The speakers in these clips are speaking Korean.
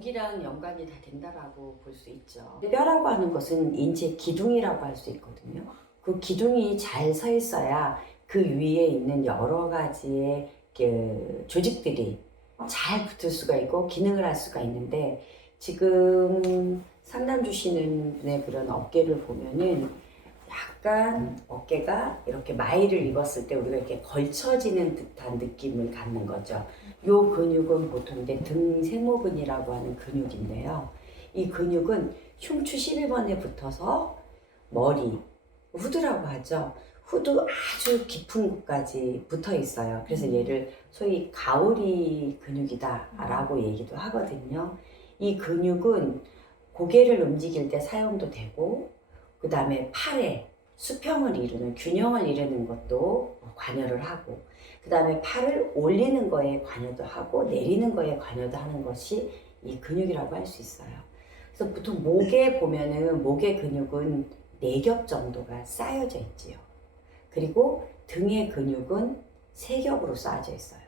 목이랑 연관이 다 된다라고 볼 수 있죠. 뼈라고 하는 것은 인체 기둥이라고 할 수 있거든요. 그 기둥이 잘 서 있어야 그 위에 있는 여러 가지의 그 조직들이 잘 붙을 수가 있고 기능을 할 수가 있는데, 지금 상담 주시는 분의 그런 어깨를 보면은 약간 어깨가 이렇게 마이를 입었을 때 우리가 이렇게 걸쳐지는 듯한 느낌을 갖는 거죠. 요 근육은 보통 이제 등세모근이라고 하는 근육인데요. 이 근육은 흉추 11번에 붙어서 머리, 후두라고 하죠. 후두 아주 깊은 곳까지 붙어 있어요. 그래서 얘를 소위 가오리 근육이다라고 얘기도 하거든요. 이 근육은 고개를 움직일 때 사용도 되고, 그 다음에 팔에 수평을 이루는, 균형을 이루는 것도 관여를 하고, 그 다음에 팔을 올리는 거에 관여도 하고 내리는 거에 관여도 하는 것이 이 근육이라고 할 수 있어요. 그래서 보통 목에 보면은 목의 근육은 4겹 정도가 쌓여져 있지요. 그리고 등의 근육은 3겹으로 쌓여져 있어요.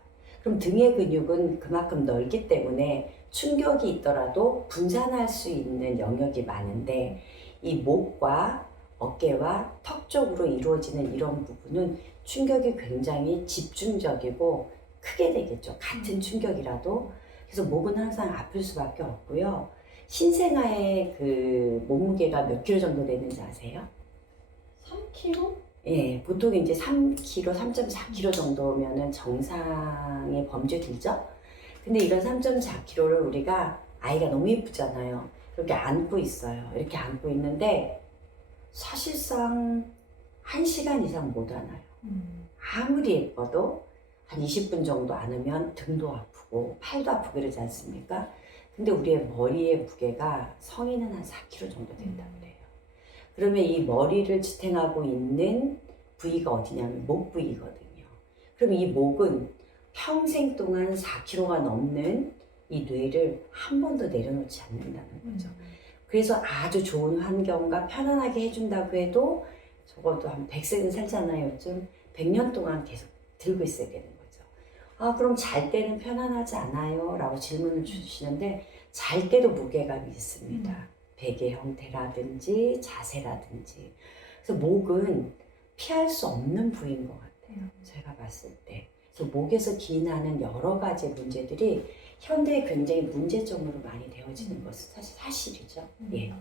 그럼 등의 근육은 그만큼 넓기 때문에 충격이 있더라도 분산할 수 있는 영역이 많은데, 이 목과 어깨와 턱 쪽으로 이루어지는 이런 부분은 충격이 굉장히 집중적이고 크게 되겠죠. 같은 충격이라도. 그래서 목은 항상 아플 수밖에 없고요. 신생아의 그 몸무게가 몇 킬로 정도 되는지 아세요? 3kg? 예, 보통 이제 3kg, 3.4kg 정도면은 정상의 범주에 들죠? 근데 이런 3.4kg를 우리가, 아이가 너무 예쁘잖아요. 이렇게 안고 있어요. 이렇게 안고 있는데 사실상 1시간 이상 못 안아요. 아무리 예뻐도 한 20분 정도 안으면 등도 아프고 팔도 아프고 그러지 않습니까? 근데 우리의 머리의 무게가 성인은 한 4kg 정도 된다고 그래요. 그러면 이 머리를 지탱하고 있는 부위가 어디냐면 목 부위거든요. 그럼 이 목은 평생 동안 4kg가 넘는 이 뇌를 한 번도 내려놓지 않는다는 거죠. 그래서 아주 좋은 환경과 편안하게 해준다고 해도 적어도 한 100세는 살잖아요. 요즘 100년 동안 계속 들고 있어야 되는 거죠. 아, 그럼 잘 때는 편안하지 않아요? 라고 질문을 주시는데, 잘 때도 무게감이 있습니다. 베개 형태라든지 자세라든지. 그래서 목은 피할 수 없는 부위인 것 같아요. 제가 봤을 때. 그래서 목에서 기인하는 여러 가지 문제들이 현대에 굉장히 문제점으로 많이 되어지는 것은 사실 사실이죠. 예.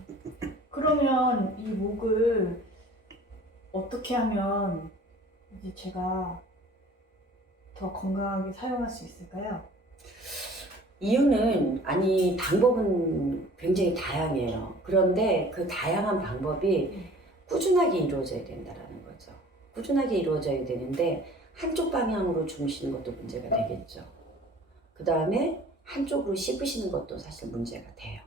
그러면 이 목을 어떻게 하면 이제 제가 더 건강하게 사용할 수 있을까요? 이유는, 아니, 방법은 굉장히 다양해요. 그런데 그 다양한 방법이 꾸준하게 이루어져야 된다는 거죠. 꾸준하게 이루어져야 되는데 한쪽 방향으로 주무시는 것도 문제가 되겠죠. 그 다음에 한쪽으로 씹으시는 것도 사실 문제가 돼요.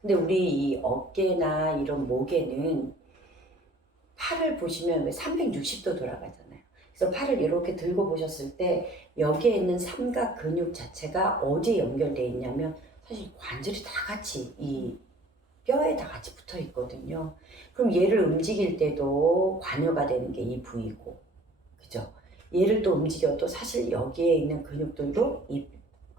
근데 우리 이 어깨나 이런 목에는 팔을 보시면 왜 360도 돌아가잖아요. 그래서 팔을 이렇게 들고 보셨을 때 여기에 있는 삼각 근육 자체가 어디에 연결되어 있냐면 사실 관절이 다 같이 이 뼈에 다 같이 붙어 있거든요. 그럼 얘를 움직일 때도 관여가 되는 게 이 부위고, 그죠? 얘를 또 움직여도 사실 여기에 있는 근육들도 이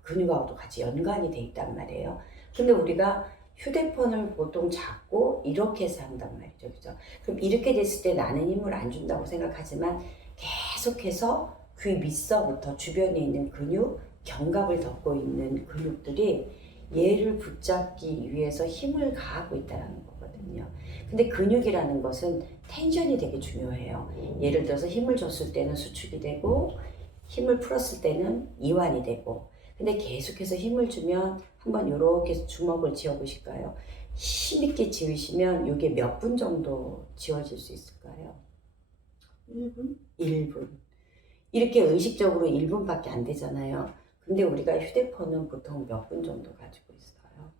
근육하고도 같이 연관이 돼 있단 말이에요. 근데 우리가 휴대폰을 보통 잡고 이렇게 해서 한단 말이죠. 그죠? 그럼 이렇게 됐을 때 나는 힘을 안 준다고 생각하지만 계속해서 귀 밑서부터 주변에 있는 근육, 견갑을 덮고 있는 근육들이 얘를 붙잡기 위해서 힘을 가하고 있다는 거거든요. 근데 근육이라는 것은 텐션이 되게 중요해요. 예를 들어서 힘을 줬을 때는 수축이 되고 힘을 풀었을 때는 이완이 되고, 근데 계속해서 힘을 주면 한번 이렇게 주먹을 쥐어 보실까요? 힘있게 쥐으시면 이게 몇 분 정도 쥐어질 수 있을까요? 1분? 1분. 이렇게 의식적으로 1분밖에 안 되잖아요. 근데 우리가 휴대폰은 보통 몇 분 정도 가지고 있어요.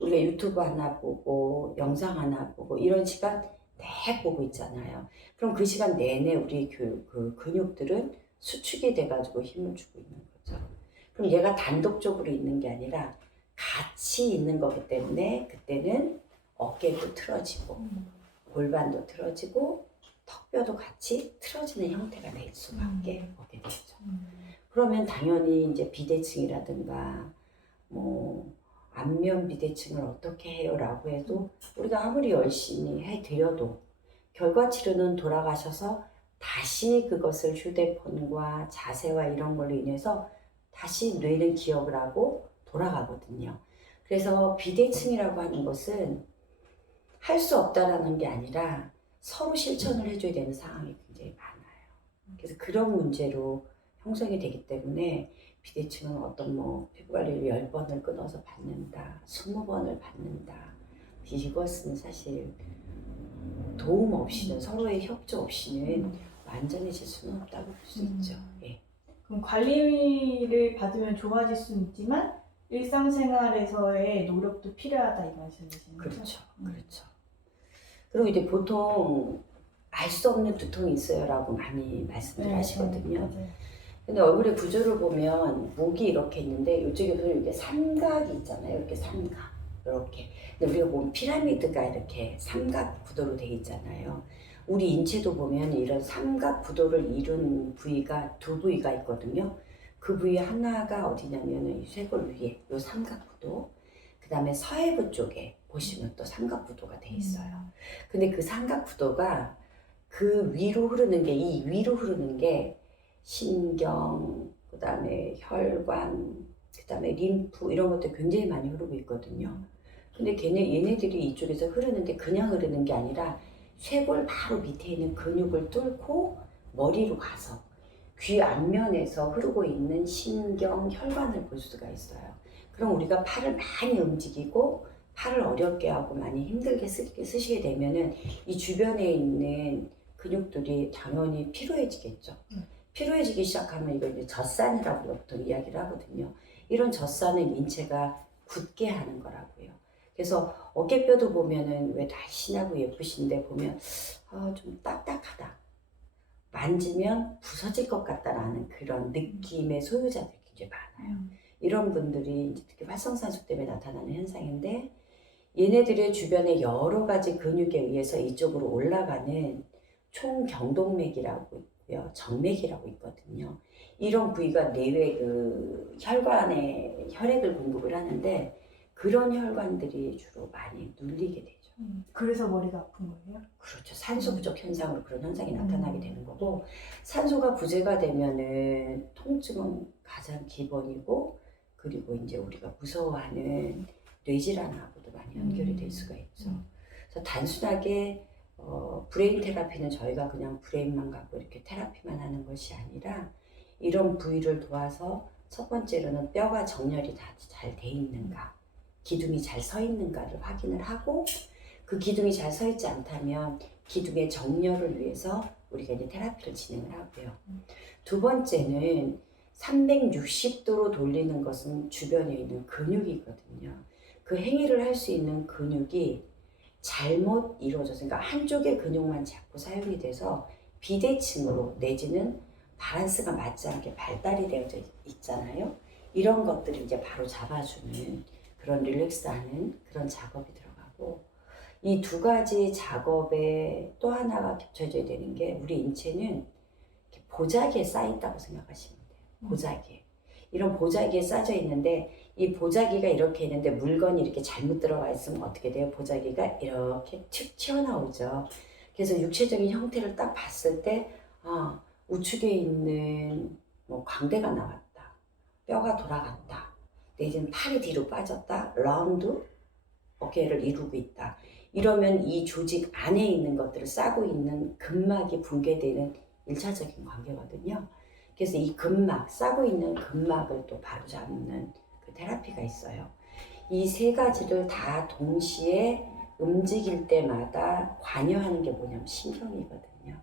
우리가 유튜브 하나 보고 영상 하나 보고 이런 시간 내 보고 있잖아요. 그럼 그 시간 내내 우리 그 근육들은 수축이 돼가지고 힘을 주고 있는 거죠. 그럼 얘가 단독적으로 있는 게 아니라 같이 있는 거기 때문에 그때는 어깨도 틀어지고 골반도 틀어지고 턱뼈도 같이 틀어지는 형태가 될 수밖에 없게 되죠. 그러면 당연히 이제 비대칭이라든가 뭐 안면 비대칭을 어떻게 해요? 라고 해도 우리가 아무리 열심히 해드려도 결과 치료는 돌아가셔서 다시 그것을 휴대폰과 자세와 이런 걸로 인해서 다시 뇌는 기억을 하고 돌아가거든요. 그래서 비대칭이라고 하는 것은 할 수 없다라는 게 아니라 서로 실천을 해줘야 되는 상황이 굉장히 많아요. 그래서 그런 문제로 형성이 되기 때문에 비대칭은 어떤 뭐 피부관리를 10번을 끊어서 받는다, 20번을 받는다. 이것은 사실 도움 없이는 서로의 협조 없이는 완전해질 수는 없다고 볼 수 있죠. 예. 그럼 관리를 받으면 좋아질 수는 있지만 일상생활에서의 노력도 필요하다 이 말씀이신 거죠? 그렇죠. 그렇죠. 그리고 이제 보통 알 수 없는 두통이 있어요라고 많이 말씀을 하시거든요. 맞아요. 근데 얼굴의 구조를 보면 목이 이렇게 있는데 이쪽에 보면 이렇게 삼각이 있잖아요. 이렇게 삼각. 이렇게. 근데 우리가 보면 피라미드가 이렇게 삼각 구도로 되어 있잖아요. 우리 인체도 보면 이런 삼각 구도를 이룬 부위가 두 부위가 있거든요. 그 부위 하나가 어디냐면 이 쇄골 위에 이 삼각 구도. 그 다음에 서해부 쪽에 보시면 또 삼각 구도가 되어 있어요. 근데 그 삼각 구도가 그 위로 흐르는 게, 이 위로 흐르는 게 신경, 그 다음에 혈관, 그 다음에 림프 이런 것들 굉장히 많이 흐르고 있거든요. 근데 얘네들이 이쪽에서 흐르는데 그냥 흐르는 게 아니라 쇄골 바로 밑에 있는 근육을 뚫고 머리로 가서 귀 앞면에서 흐르고 있는 신경, 혈관을 볼 수가 있어요. 그럼 우리가 팔을 많이 움직이고 팔을 어렵게 하고 많이 힘들게 쓰시게 되면은 이 주변에 있는 근육들이 당연히 피로해지겠죠. 피로해지기 시작하면 이걸 이제 젖산이라고 보통 이야기를 하거든요. 이런 젖산은 인체가 굳게 하는 거라고요. 그래서 어깨뼈도 보면은 왜 날씬하고 예쁘신데 보면 좀 딱딱하다. 만지면 부서질 것 같다라는 그런 느낌의 소유자들이 굉장히 많아요. 이런 분들이 이제 특히 활성산소 때문에 나타나는 현상인데 얘네들의 주변에 여러 가지 근육에 의해서 이쪽으로 올라가는 총경동맥이라고 있고요. 정맥이라고 있거든요. 이런 부위가 내외 그 혈관에 혈액을 공급을 하는데 그런 혈관들이 주로 많이 눌리게 되죠. 그래서 머리가 아픈 거예요? 그렇죠. 산소 부족 현상으로 그런 현상이 나타나게 되는 거고 산소가 부재가 되면은 통증은 가장 기본이고 그리고 이제 우리가 무서워하는 뇌질환하고도 많이 연결이 될 수가 있죠. 그래서 단순하게 브레인 테라피는 저희가 그냥 브레인만 갖고 이렇게 테라피만 하는 것이 아니라 이런 부위를 도와서 첫 번째로는 뼈가 정렬이 다 잘 돼 있는가, 기둥이 잘 서 있는가를 확인을 하고 그 기둥이 잘 서 있지 않다면 기둥의 정렬을 위해서 우리가 이제 테라피를 진행을 하고요. 두 번째는 360도로 돌리는 것은 주변에 있는 근육이거든요. 그 행위를 할 수 있는 근육이 잘못 이루어져서 그러니까 한쪽의 근육만 자꾸 사용이 돼서 비대칭으로 내지는 바란스가 맞지 않게 발달이 되어져 있잖아요. 이런 것들을 이제 바로 잡아주는 그런 릴렉스하는 그런 작업이 들어가고 이 두 가지 작업에 또 하나가 겹쳐져야 되는 게 우리 인체는 이렇게 보자기에 쌓였다고 생각하시면 돼요. 보자기. 이런 보자기에 싸져 있는데 이 보자기가 이렇게 있는데 물건이 이렇게 잘못 들어가 있으면 어떻게 돼요? 보자기가 이렇게 툭 튀어나오죠. 그래서 육체적인 형태를 딱 봤을 때 우측에 있는 뭐 광대가 나왔다. 뼈가 돌아갔다. 내지는 팔이 뒤로 빠졌다. 라운드 어깨를 이루고 있다. 이러면 이 조직 안에 있는 것들을 싸고 있는 근막이 붕괴되는 1차적인 관계거든요. 그래서 이 근막, 싸고 있는 근막을 또 바로잡는 그 테라피가 있어요. 이 세 가지를 다 동시에 움직일 때마다 관여하는 게 뭐냐면 신경이거든요.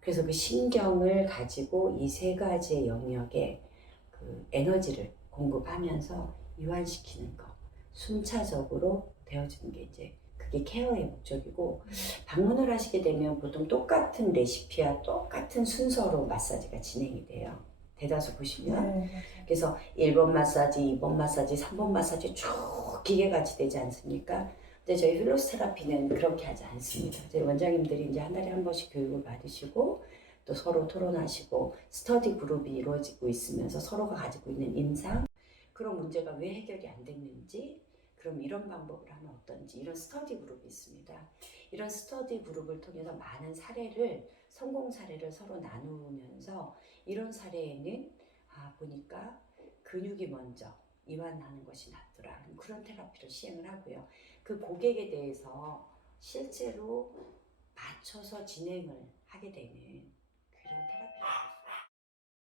그래서 그 신경을 가지고 이 세 가지의 영역에 그 에너지를 공급하면서 이완시키는 거, 순차적으로 되어지는 게 이제 그게 케어의 목적이고 방문을 하시게 되면 보통 똑같은 레시피와 똑같은 순서로 마사지가 진행이 돼요. 대다수 보시면 그래서 1번 마사지, 2번 마사지, 3번 마사지 쭉 기계같이 되지 않습니까? 근데 저희 필로스 테라피는 그렇게 하지 않습니다. 저희 원장님들이 이제 한 달에 한 번씩 교육을 받으시고 또 서로 토론하시고 스터디 그룹이 이루어지고 있으면서 서로가 가지고 있는 임상 그런 문제가 왜 해결이 안 됐는지 그럼 이런 방법을 하면 어떤지, 이런 스터디 그룹이 있습니다. 이런 스터디 그룹을 통해서 많은 사례를, 성공 사례를 서로 나누면서 이런 사례에는 보니까 근육이 먼저 이완하는 것이 낫더라. 그런 테라피를 시행을 하고요. 그 고객에 대해서 실제로 맞춰서 진행을 하게 되는